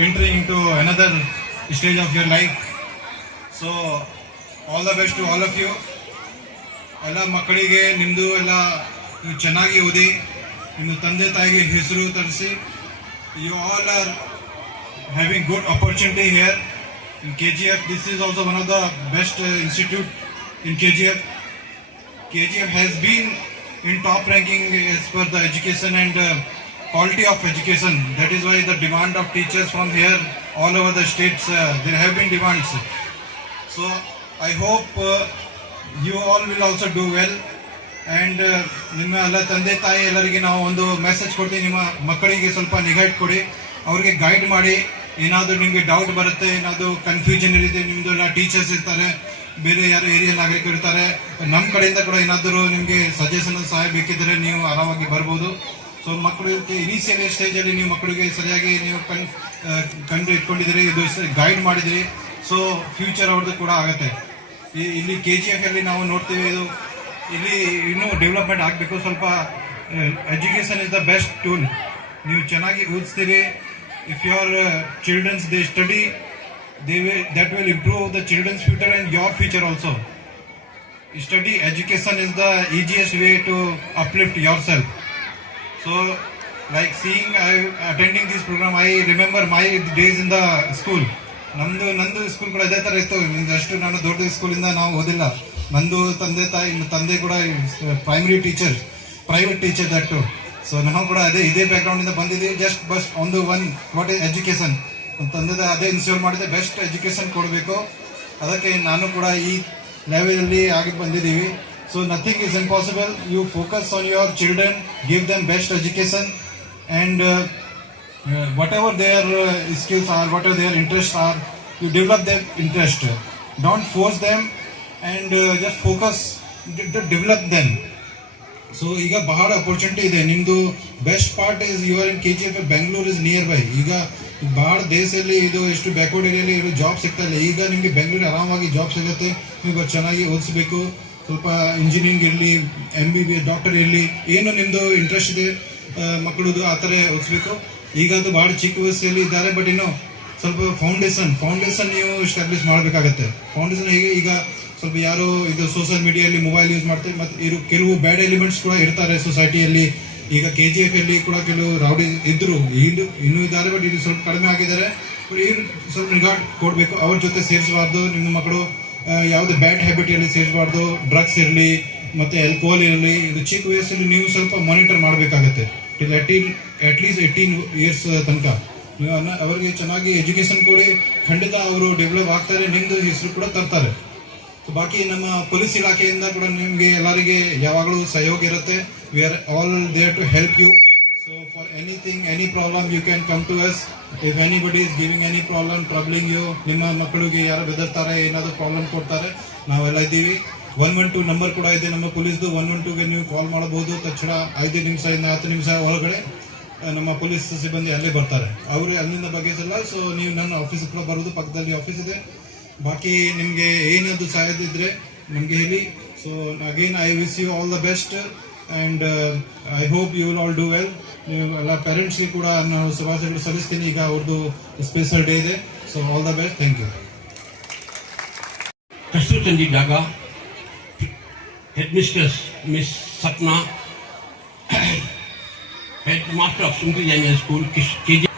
Entering into another stage of your life. So all the best to all of you. ಎಲ್ಲ ಮಕ್ಕಳಿಗೆ ನಿಮ್ಮದು ಎಲ್ಲ ನೀವು ಚೆನ್ನಾಗಿ ಓದಿ, ನಿಮ್ಮ ತಂದೆ ತಾಯಿಗೆ ಹೆಸರು ತರಿಸಿ. You all are having good opportunity here in KGF. This is also one of the best institute in KGF. KGF has been in top ranking as per the education and quality of education. That is why the demand of teachers from here all over the states, there have been demands. So I hope you all will also do well. And ನಿಮ್ಮ ಎಲ್ಲ ತಂದೆ ತಾಯಿ ಎಲ್ಲರಿಗೆ ನಾವು ಒಂದು ಮೆಸೇಜ್ ಕೊಡ್ತೀವಿ, ನಿಮ್ಮ ಮಕ್ಕಳಿಗೆ ಸ್ವಲ್ಪ ನಿಗಾ ಇಟ್ಕೊಡಿ, ಅವ್ರಿಗೆ ಗೈಡ್ ಮಾಡಿ. ಏನಾದರೂ ನಿಮಗೆ ಡೌಟ್ ಬರುತ್ತೆ, ಏನಾದರೂ ಕನ್ಫ್ಯೂಷನ್ ಇರುತ್ತೆ, ನಿಮ್ಮದು ಎಲ್ಲ ಟೀಚರ್ಸ್ ಇರ್ತಾರೆ, ಬೇರೆ ಯಾರು ಹಿರಿಯ ನಾಗರಿಕರು ಇರ್ತಾರೆ, ನಮ್ಮ ಕಡೆಯಿಂದ ಕೂಡ ಏನಾದರೂ ನಿಮಗೆ ಸಜೆಷನ್ ಸಹಾಯ ಬೇಕಿದ್ದರೆ ನೀವು ಆರಾಮಾಗಿ ಬರ್ಬೋದು. ಸೊ ಮಕ್ಕಳಿಗೆ ಇನಿಷಿಯಲ್ ಸ್ಟೇಜಲ್ಲಿ ನೀವು ಮಕ್ಕಳಿಗೆ ಸರಿಯಾಗಿ ನೀವು ಕಂಡು ಇಟ್ಕೊಂಡಿದ್ದೀರಿ, ಇದು ಗೈಡ್ ಮಾಡಿದಿರಿ. ಸೊ ಫ್ಯೂಚರ್ ಅವ್ರದ್ದು ಕೂಡ ಆಗುತ್ತೆ. ಇಲ್ಲಿ KGF ಅಲ್ಲಿ ನಾವು ನೋಡ್ತೀವಿ, ಇದು ಇಲ್ಲಿ ಇನ್ನೂ ಡೆವಲಪ್ಮೆಂಟ್ ಆಗಬೇಕು ಸ್ವಲ್ಪ. Education is the best tool. ನೀವು ಚೆನ್ನಾಗಿ ಓದಿಸ್ತೀರಿ. If your childrens they study, that will improve the children's future and your future also. Study education is the easiest way to uplift yourself. So like attending this program, I remember my days in the school. ನಂದು ಸ್ಕೂಲ್ ಕೂಡ ಇದೇ ಥರ ಇತ್ತು. ಅಷ್ಟು ನಾನು ದೊಡ್ಡ ಸ್ಕೂಲಿಂದ ನಾವು ಓದಿಲ್ಲ. ನಂದು ತಂದೆ ಕೂಡ ಪ್ರೈವೇಟ್ ಟೀಚರ್ ದಟ್ಟು. ಸೊ ನಾವು ಕೂಡ ಇದೇ ಬ್ಯಾಕ್ಗ್ರೌಂಡಿಂದ ಬಂದಿದ್ದೀವಿ. ಜಸ್ಟ್ ವಾಟ್ ಇಸ್ ಎಜುಕೇಶನ್ ತಂದೆ ಅದೇ ಇನ್ಸ್ಟಾಲ್ ಮಾಡಿದೆ, ಬೆಸ್ಟ್ ಎಜುಕೇಶನ್ ಕೊಡಬೇಕು. ಅದಕ್ಕೆ ನಾನು ಕೂಡ ಈ ಲೆವೆಲಲ್ಲಿ ಆಗಿ ಬಂದಿದ್ದೀವಿ. So nothing is impossible. You focus on your children, give them best education, and whatever their skills are, whatever their interests are, you develop their interest. Don't force them, and just focus to develop them. So ಈಗ ಬಹಳ opportunity ಇದೆ. ನಿಮ್ಮದು best part is you are in KGF. Bengaluru is nearby. ಈಗ ಬಹಳ ದೇಶದಲ್ಲಿ ಇದು ಎಷ್ಟು ಬ್ಯಾಕ್ವರ್ಡ್ ಏರಿಯಲ್ಲಿ ಇರೋ ಜಾಬ್ ಸಿಗ್ತಾ ಇಲ್ಲ. ಈಗ ನಿಮಗೆ ಬೆಂಗಳೂರು ಆರಾಮಾಗಿ ಜಾಬ್ ಸಿಗುತ್ತೆ. ನೀವು ಚೆನ್ನಾಗಿ ಓದಿಸ್ಬೇಕು. ಸ್ವಲ್ಪ ಇಂಜಿನಿಯರಿಂಗ್ ಇರಲಿ, MBBS ಡಾಕ್ಟರ್ ಇರಲಿ, ಏನು ನಿಮ್ಮದು ಇಂಟ್ರೆಸ್ಟ್ ಇದೆ ಮಕ್ಕಳದು ಆ ಥರ ಓದಿಸ್ಬೇಕು. ಈಗ ಅದು ಭಾಳ ಚಿಕ್ಕ ವಯಸ್ಸಲ್ಲಿ ಇದ್ದಾರೆ, ಬಟ್ ಇನ್ನು ಸ್ವಲ್ಪ ಫೌಂಡೇಶನ್ ನೀವು ಎಸ್ಟಾಬ್ಲಿಷ್ ಮಾಡಬೇಕಾಗತ್ತೆ. ಫೌಂಡೇಶನ್ ಹೇಗೆ, ಈಗ ಸ್ವಲ್ಪ ಯಾರೋ ಇದು ಸೋಷಿಯಲ್ ಮೀಡಿಯಲ್ಲಿ ಮೊಬೈಲ್ ಯೂಸ್ ಮಾಡ್ತಾರೆ, ಮತ್ತು ಕೆಲವು ಬ್ಯಾಡ್ ಎಲಿಮೆಂಟ್ಸ್ ಕೂಡ ಇರ್ತಾರೆ ಸೊಸೈಟಿಯಲ್ಲಿ. ಈಗ KGF ಅಲ್ಲಿ ಕೂಡ ಕೆಲವು ರೌಡಿ ಇದ್ರು, ಇನ್ನೂ ಇದ್ದಾರೆ, ಬಟ್ ಇದು ಸ್ವಲ್ಪ ಕಡಿಮೆ ಆಗಿದ್ದಾರೆ. ಬಟ್ ಇದು ಸ್ವಲ್ಪ ನಿಗಾ ಕೊಡಬೇಕು. ಅವ್ರ ಜೊತೆ ಸೇರಿಸಬಾರ್ದು. ನಿಮ್ಮ ಮಕ್ಕಳು ಯಾವುದೇ ಬ್ಯಾಡ್ ಹ್ಯಾಬಿಟಲ್ಲಿ ಸೇರಿಸಬಾರ್ದು. ಡ್ರಗ್ಸ್ ಇರಲಿ ಮತ್ತು ಆಲ್ಕೋಹಾಲ್ ಇರಲಿ, ಇದು ಚಿಕ್ಕ ವಯಸ್ಸಲ್ಲಿ ನೀವು ಸ್ವಲ್ಪ ಮಾನಿಟರ್ ಮಾಡಬೇಕಾಗತ್ತೆ. ಅಟ್ಲೀಸ್ಟ್ 18 ಇಯರ್ಸ್ ತನಕ ನೀವು ಅವರಿಗೆ ಚೆನ್ನಾಗಿ ಎಜುಕೇಶನ್ ಕೊಡಿ. ಖಂಡಿತ ಅವರು ಡೆವಲಪ್ ಆಗ್ತಾರೆ, ನಿಮ್ಮದು ಹೆಸರು ಕೂಡ ತರ್ತಾರೆ. ಬಾಕಿ ನಮ್ಮ ಪೊಲೀಸ್ ಇಲಾಖೆಯಿಂದ ಕೂಡ ನಿಮಗೆ ಎಲ್ಲರಿಗೆ ಯಾವಾಗಲೂ ಸಹಯೋಗ ಇರುತ್ತೆ. We are all there to help you. So for anything, any problem, you can come to us. If anybody is giving any problem, troubling you, ನಿಮ್ಮ ಮಕ್ಕಳಿಗೆ ಯಾರು ಬೆದರ್ತಾರೆ, ಏನಾದರೂ ಪ್ರಾಬ್ಲಮ್ ಕೊಡ್ತಾರೆ, ನಾವೆಲ್ಲ ಇದ್ದೀವಿ. 112 ನಂಬರ್ ಕೂಡ ಇದೆ ನಮ್ಮ ಪೊಲೀಸ್ದು. 112ಗೆ ನೀವು ಕಾಲ್ ಮಾಡಬಹುದು. ತಕ್ಷಣ 5 ನಿಮಿಷದಿಂದ 10 ನಿಮಿಷ ಒಳಗಡೆ ನಮ್ಮ ಪೊಲೀಸ್ ಸಿಬ್ಬಂದಿ ಅಲ್ಲೇ ಬರ್ತಾರೆ. ಅವರು ಅಲ್ಲಿಂದ ಬಗೆಹರಿಸಲ್ಲ. ಸೊ ನೀವು ನನ್ನ ಆಫೀಸ್ ಕೂಡ ಬರೋದು, ಪಕ್ಕದಲ್ಲಿ ಆಫೀಸ್ ಇದೆ. ಬಾಕಿ ನಿಮಗೆ ಏನಾದರೂ ಸಹಾಯ ಇದ್ದರೆ ನಮಗೆ ಹೇಳಿ. So again I wish you all the best, and I hope you will all do well. ನೀವು ಎಲ್ಲ ಪೇರೆಂಟ್ಸ್ಗೆ ಕೂಡ ನಾನು ಶುಭಾಶಯಗಳು ಸಲ್ಲಿಸ್ತೀನಿ. ಈಗ ಅವ್ರದ್ದು ಸ್ಪೆಷಲ್ ಡೇ ಇದೆ. So all the best. Thank you. ಕಸ್ತೂರ್ಚಂದಿ Daga, Headmistress Miss Satna, Headmaster of Sunki Junior School, KGF.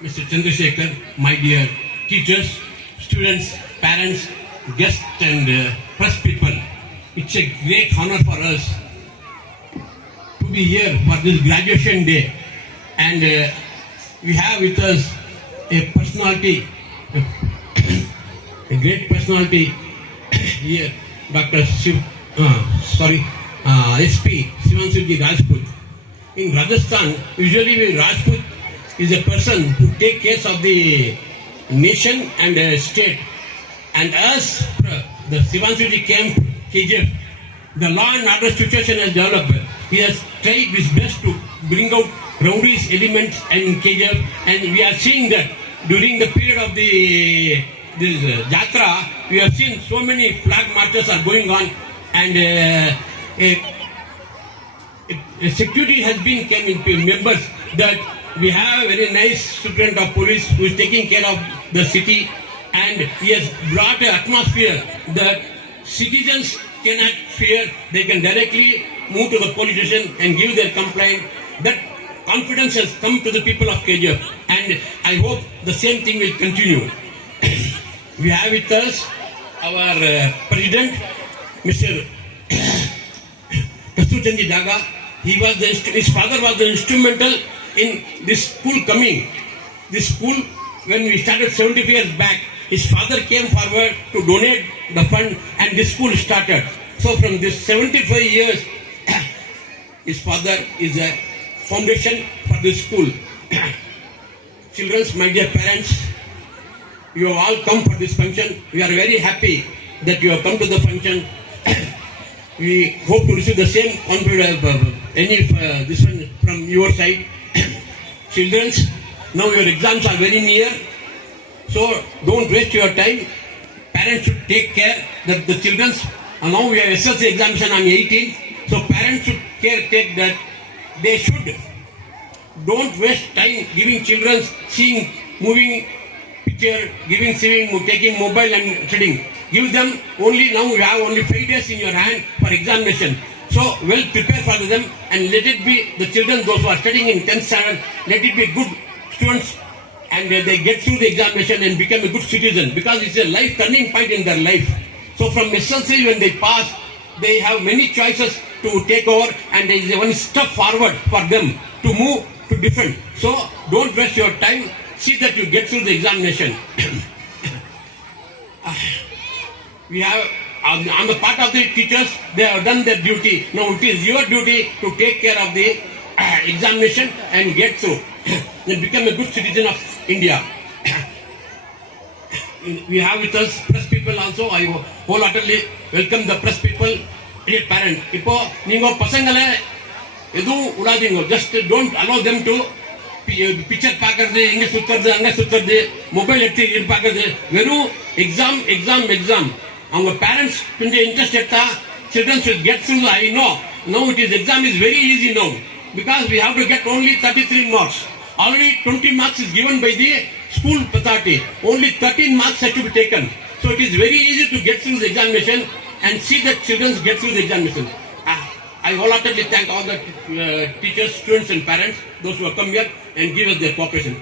Mr. Chandrasekhar, my dear teachers, students, parents, guests, and press people. It's a great honor for us to be here for this graduation day. And we have with us a personality, a great personality here, Dr. SP Sivansuji Rajput. In Rajasthan, usually Rajput is a person who takes care of the nation and state. And as the Sivansuji came to KGF, the law and order situation has developed. He has tried his best to bring out rowdies elements in KGF, and we are seeing that during the period of this Jatra, we have seen so many flag marches are going on, and a security has been came into members that we have a very nice superintendent of police who is taking care of the city, and he has brought an atmosphere that citizens cannot fear. They can directly move to the police station and give their complaint. That confidence has come to the people of KGF, and I hope the same thing will continue. We have with us our president, Mr. Kasturchandji Daga. His father was the instrumental in this school coming. This school, when we started 75 years back, his father came forward to donate the fund, and this school started. So from this 75 years, his father is a foundation for this school. Children's, my dear parents, you have all come for this function. We are very happy that you have come to the function. We hope to receive the same confidence, this one from your side. Children's, now your exams are very near, so don't waste your time. Parents should take care that the children's, now we have SLC examination on 18, so parents should take that they should don't waste time giving children seeing moving picture, taking mobile and studying. Give them only, now you have only 5 days in your hand for examination. So well prepare for them, and let it be the children, those who are studying in 10th standard, let it be good students, and they get through the examination and become a good citizen, because it's a life turning point in their life. So from SLC, when they pass, they have many choices to take over, and there is one step forward for them to move to different. So don't waste your time. See that you get through the examination. We have, on the part of the teachers, they have done their duty. Now it is your duty to take care of the examination and get through and become a good citizen of India. We have with us press people also. I wholeheartedly welcome the press people. Dear parent, இப்போ நீங்க பசங்களை எதுவும் விடாதீங்க. Just don't allow them to picture பார்க்கறது, இங்க சுத்துறது, அங்க சுத்துறது, மொபைல் எடுத்து பார்க்கறது, வெறும் எக்ஸாம். அவங்க பேரண்ட்ஸ் கொஞ்சம் இன்ட்ரெஸ்ட் எடுத்தா children should get through. I know now it is exam is very easy now, because we have to get only 33 marks. Already 20 marks is given by the school authority. Only 13 marks have to be taken. So it is very easy to get through the examination and see that children get through the examination. I wholeheartedly thank all the teachers, students and parents, those who have come here and give us their cooperation.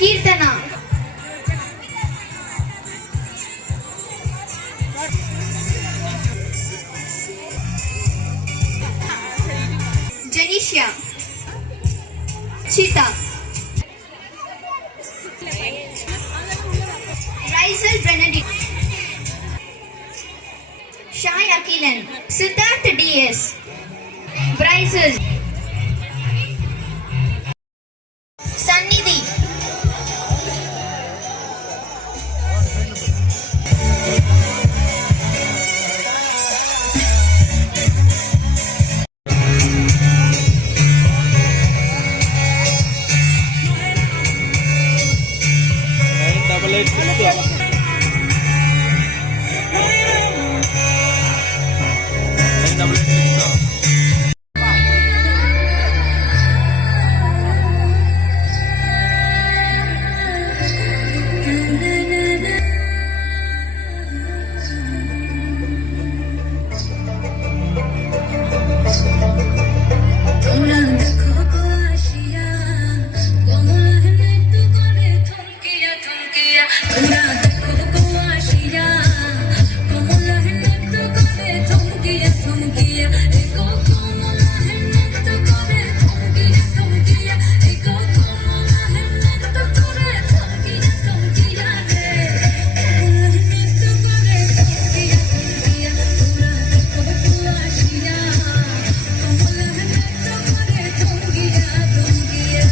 Kirtana. Janisha. Chita. Rizal Benedict. Shai Akilan. Siddharth DS. Bryzel. Sannidhi. তোমরা দেখো গো আসিয়া কমলা হেনে তো করে থমকিয়া থমকিয়া তোমরা দেখো গো আসিয়া কমলা হেনে তো করে থমকিয়া থমকিয়া এগো কমলা হেনে তো করে থমকিয়া থমকিয়া এগো কমলা হেনে তো করে থমকিয়া থমকিয়া রে কমলা হেনে তো করে থমকিয়া থমকিয়া তোমরা দেখো গো আসিয়া কমলা হেনে তো করে থমকিয়া থমকিয়া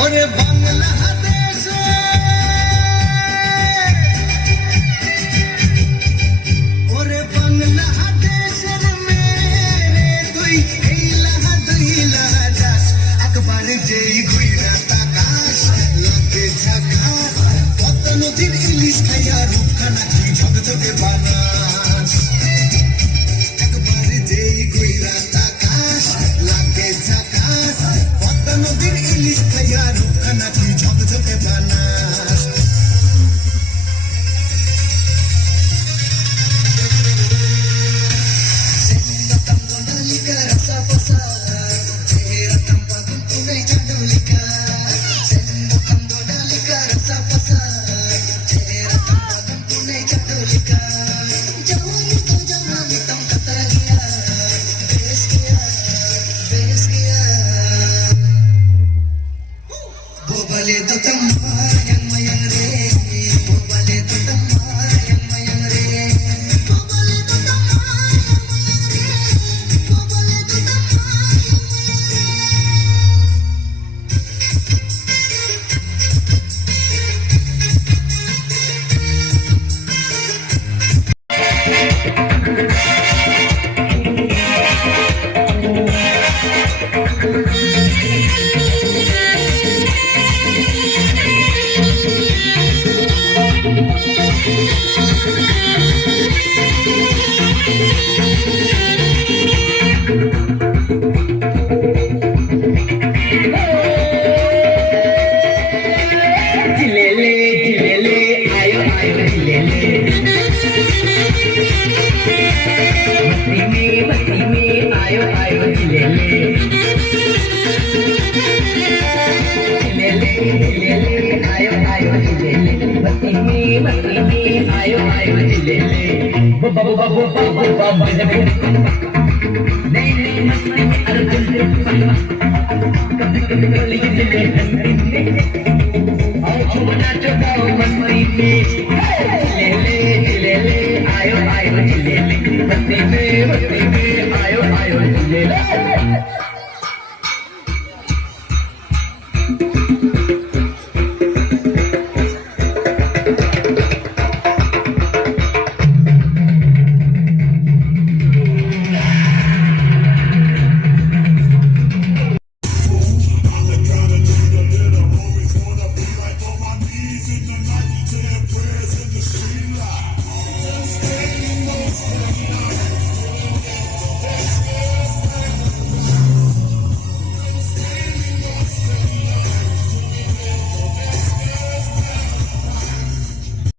ওরে বাংলাদেশে ওরে বাংলাদেশের মেরে তুই এই লাহা দুই লাহাস একবার যেই ঘুইরা তাকাস লাগে ঝাকাস কত নদীর ইলিশ খাইয়া রূপখানা কি ঝকঝকে বানাস একবার যেই ঘুইরা তাকাস লাগে ঝাকাস কত নদীর ইলিশ খাইয়া রূপখানা কি ঝকঝকে বানাস Bobale to tambayang mayang re, bobale to tambayang mayang re, bobale to tambayang mayang re, bobale to tambayang le आयो आयो झिलेले मस्ती में आयो आयो झिलेले बबू बबू बबू बबू नहीं नहीं मस्ती में अरे दिल दिल कभी कभी गली झिले आओ छुपना चुपाओ मस्ती में झिलेले आयो आयो झिलेले मस्ती में आयो आयो झिलेले